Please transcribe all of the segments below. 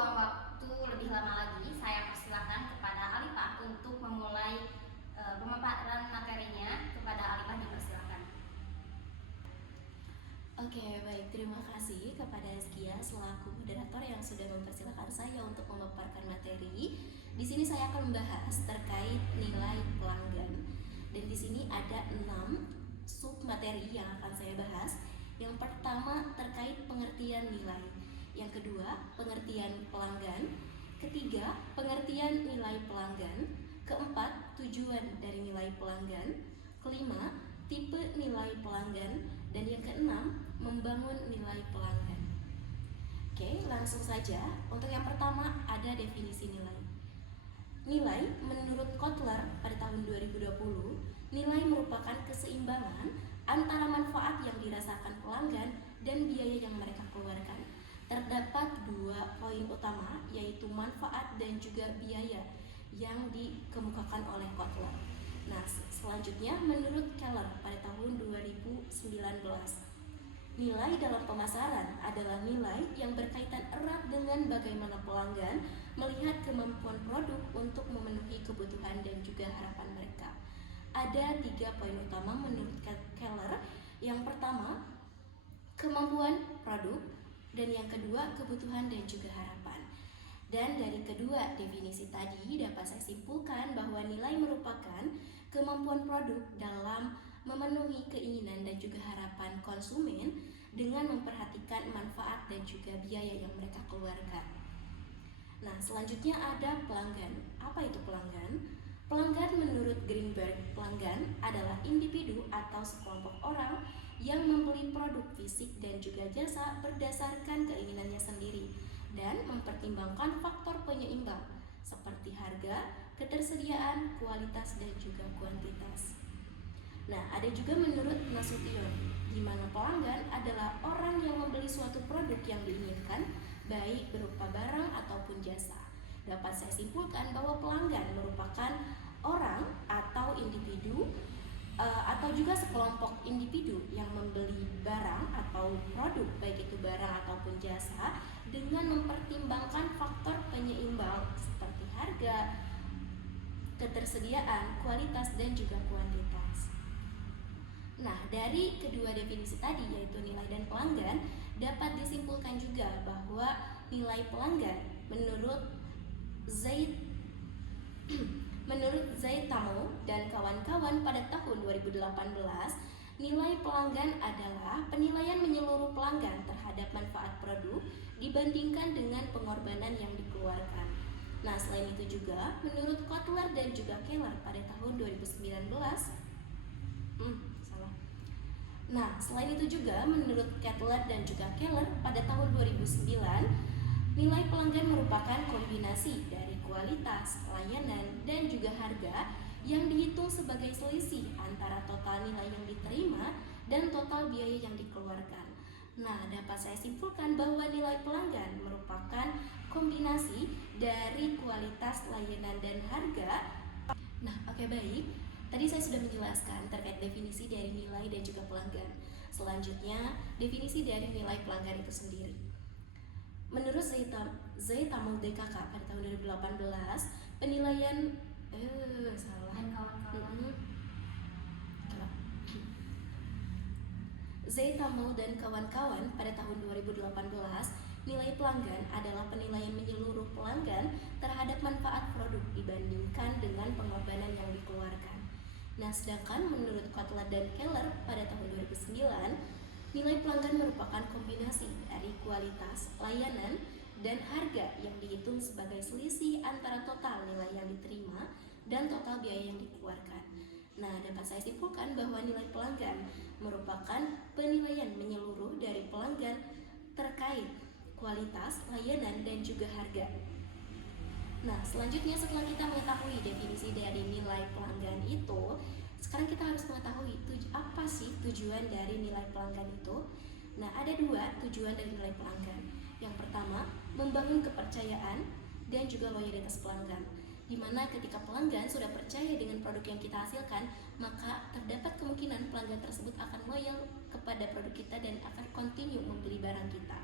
membuang waktu lebih lama lagi, saya persilakan kepada Alifah untuk memulai pemaparan materinya. Kepada Alifah dipersilakan. Oke, baik. Terima kasih kepada Azkia selaku moderator yang sudah mempersilahkan saya untuk memaparkan materi. Di sini saya akan membahas terkait nilai pelanggan. Dan di sini ada 6 sub materi yang akan saya bahas. Yang pertama terkait pengertian nilai. Yang kedua, pengertian pelanggan. Ketiga, pengertian nilai pelanggan. Keempat, tujuan dari nilai pelanggan. Kelima, tipe nilai pelanggan. Dan yang keenam, membangun nilai pelanggan. Oke, langsung saja. Untuk yang pertama ada definisi nilai. Nilai menurut Kotler pada tahun 2020, nilai merupakan keseimbangan antara manfaat yang dirasakan pelanggan dan biaya yang mereka keluarkan. Terdapat 2 poin utama, yaitu manfaat dan juga biaya yang dikemukakan oleh Kotler. Nah, selanjutnya menurut Keller pada tahun 2019, nilai dalam pemasaran adalah nilai yang berkaitan erat dengan bagaimana pelanggan melihat kemampuan produk untuk memenuhi kebutuhan dan juga harapan mereka. Ada 3 poin utama menurut Keller. Yang pertama, kemampuan produk, dan yang kedua, kebutuhan dan juga harapan. Dan dari kedua definisi tadi dapat saya simpulkan bahwa nilai merupakan kemampuan produk dalam memenuhi keinginan dan juga harapan konsumen dengan memperhatikan manfaat dan juga biaya yang mereka keluarkan. Nah, selanjutnya ada pelanggan. Apa itu pelanggan? Pelanggan menurut Greenberg, pelanggan adalah individu atau sekelompok orang yang membeli produk fisik dan juga jasa berdasarkan keinginannya sendiri dan mempertimbangkan faktor penyeimbang seperti harga, ketersediaan, kualitas, dan juga kuantitas. Nah, ada juga menurut Nasution, di mana pelanggan adalah orang yang membeli suatu produk yang diinginkan, baik berupa barang ataupun jasa. Dapat saya simpulkan bahwa pelanggan merupakan orang atau individu atau juga sekelompok individu yang membeli barang atau produk, baik itu barang ataupun jasa, dengan mempertimbangkan faktor penyeimbang seperti harga, ketersediaan, kualitas, dan juga kuantitas. Nah, dari kedua definisi tadi, yaitu nilai dan pelanggan, dapat disimpulkan juga bahwa nilai pelanggan menurut Zaid Tamou dan kawan-kawan pada tahun 2018, nilai pelanggan adalah penilaian menyeluruh pelanggan terhadap manfaat produk dibandingkan dengan pengorbanan yang dikeluarkan. Nah, selain itu juga menurut Kotler dan juga Keller pada tahun 2019, Nah, selain itu juga menurut Kotler dan juga Keller pada tahun 2009, nilai pelanggan merupakan kombinasi dari kualitas, layanan, dan juga harga yang dihitung sebagai selisih antara total nilai yang diterima dan total biaya yang dikeluarkan. Nah, dapat saya simpulkan bahwa nilai pelanggan merupakan kombinasi dari kualitas, layanan, dan harga. Nah, oke, baik. Tadi saya sudah menjelaskan terkait definisi dari nilai dan juga pelanggan. Selanjutnya, definisi dari nilai pelanggan itu sendiri. Menurut Zaid Tamou DKK pada tahun 2018, penilaian Zaid Tamou dan kawan-kawan pada tahun 2018, nilai pelanggan adalah penilaian menyeluruh pelanggan terhadap manfaat produk dibandingkan dengan pengorbanan yang dikeluarkan. Nah, sedangkan menurut Kotler dan Keller pada tahun 2009, nilai pelanggan merupakan kombinasi dari kualitas, layanan, dan harga yang dihitung sebagai selisih antara total nilai yang diterima dan total biaya yang dikeluarkan. Nah, dapat saya simpulkan bahwa nilai pelanggan merupakan penilaian menyeluruh dari pelanggan terkait kualitas, layanan, dan juga harga. Nah, selanjutnya setelah kita mengetahui definisi dari nilai pelanggan itu, sekarang kita harus mengetahui apa sih tujuan dari nilai pelanggan itu. Nah, ada 2 tujuan dari nilai pelanggan. Yang pertama, membangun kepercayaan dan juga loyalitas pelanggan, di mana ketika pelanggan sudah percaya dengan produk yang kita hasilkan, maka terdapat kemungkinan pelanggan tersebut akan loyal kepada produk kita dan akan continue membeli barang kita.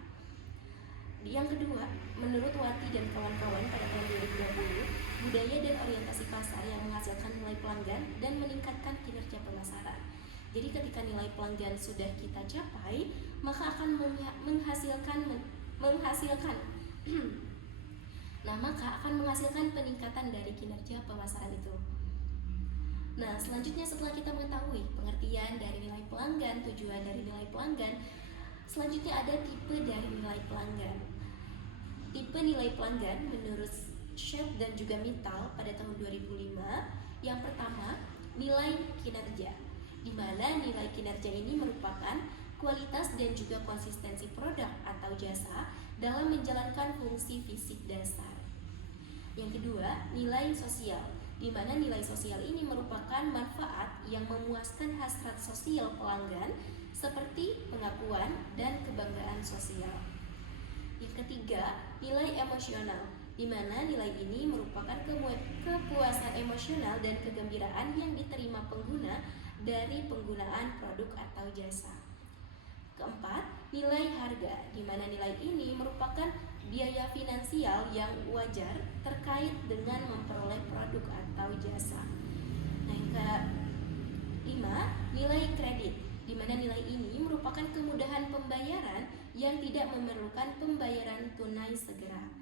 Yang kedua, menurut Wati dan kawan-kawan pada tahun 2020, budaya dan orientasi pasar yang menghasilkan nilai pelanggan dan meningkatkan kinerja pemasaran. Jadi ketika nilai pelanggan sudah kita capai, maka akan menghasilkan peningkatan dari kinerja pemasaran itu. Nah, selanjutnya setelah kita mengetahui pengertian dari nilai pelanggan, tujuan dari nilai pelanggan, selanjutnya ada tipe dari nilai pelanggan. Tipe nilai pelanggan menurut Shedd dan juga Mittal pada tahun 2005, yang pertama, nilai kinerja, di mana nilai kinerja ini merupakan kualitas dan juga konsistensi produk atau jasa dalam menjalankan fungsi fisik dasar. Yang kedua, nilai sosial, di mana nilai sosial ini merupakan manfaat yang memuaskan hasrat sosial pelanggan seperti pengakuan dan kebanggaan sosial. Yang ketiga, nilai emosional, di mana nilai ini merupakan kepuasan emosional dan kegembiraan yang diterima pengguna dari penggunaan produk atau jasa. Keempat, nilai harga, di mana nilai ini merupakan biaya finansial yang wajar terkait dengan memperoleh produk atau jasa. Nah, yang kelima, nilai kredit, di mana nilai ini merupakan kemudahan pembayaran yang tidak memerlukan pembayaran tunai segera.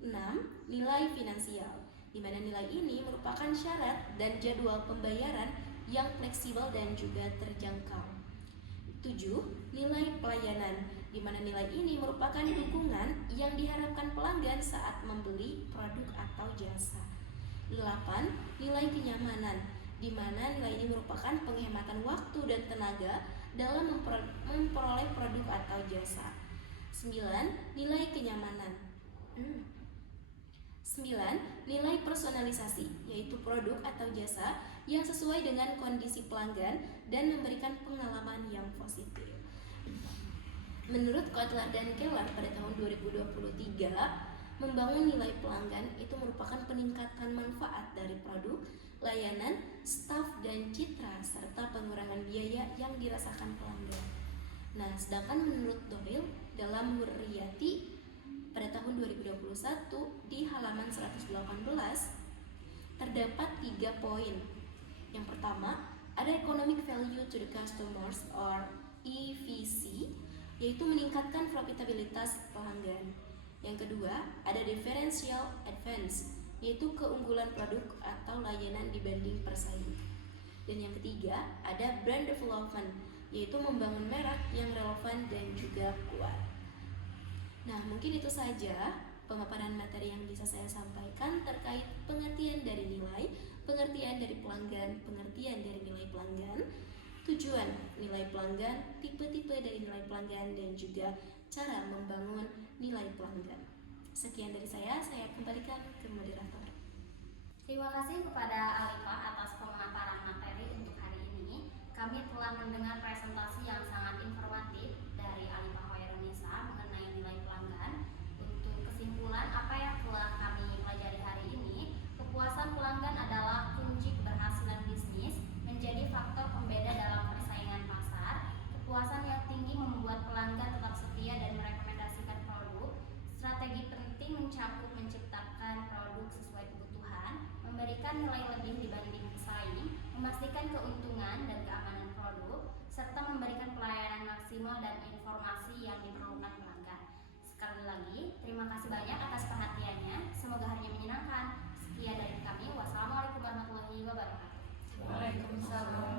6. Nilai finansial, di mana nilai ini merupakan syarat dan jadwal pembayaran yang fleksibel dan juga terjangkau. 7. Nilai pelayanan, di mana nilai ini merupakan dukungan yang diharapkan pelanggan saat membeli produk atau jasa. 8. Nilai kenyamanan, di mana nilai ini merupakan penghematan waktu dan tenaga dalam memperoleh produk atau jasa. 9. Nilai kenyamanan. 9. Nilai personalisasi, yaitu produk atau jasa yang sesuai dengan kondisi pelanggan dan memberikan pengalaman yang positif. Menurut Kotler dan Keller pada tahun 2023, membangun nilai pelanggan itu merupakan peningkatan manfaat dari produk, layanan, staf, dan citra, serta pengurangan biaya yang dirasakan pelanggan. Nah, sedangkan menurut Doyle dalam Murriati pada tahun 2021 di halaman 118 terdapat 3 poin. Yang pertama, ada economic value to the customers or EVC, yaitu meningkatkan profitabilitas pelanggan. Yang kedua, ada differential advance, yaitu keunggulan produk atau layanan dibanding pesaing. Dan yang ketiga, ada brand development, yaitu membangun merek yang relevan dan juga kuat. Nah, mungkin itu saja pemaparan materi yang bisa saya sampaikan terkait pengertian dari nilai, pengertian dari pelanggan, pengertian dari nilai pelanggan, tujuan nilai pelanggan, tipe-tipe dari nilai pelanggan, dan juga cara membangun nilai pelanggan. Sekian dari saya kembalikan ke moderator. Terima kasih kepada Alifah atas pemaparan materi untuk hari ini. Kami telah mendengar presentasi yang sangat informatif dari Alifah Hoirunisa mengenai nilai pelanggan. Untuk kesimpulan apa yang telah kami pelajari hari ini, kepuasan pelanggan adalah kunci keberhasilan bisnis, menjadi faktor pembeda dalam persaingan pasar. Kepuasan yang tinggi membuat pelanggan tetap setia dan merekomendasikan produk. Strategi penting mencakup menciptakan produk sesuai kebutuhan, memberikan nilai lebih dibanding pesaing, memastikan keuntungan dan keamanan produk, serta memberikan pelayanan maksimal dan informasi yang diperlukan pelanggan. Sekali lagi, terima kasih banyak atas perhatiannya. Semoga harinya menyenangkan. Sekian dari kami. Wassalamualaikum warahmatullahi wabarakatuh. Waalaikumsalam.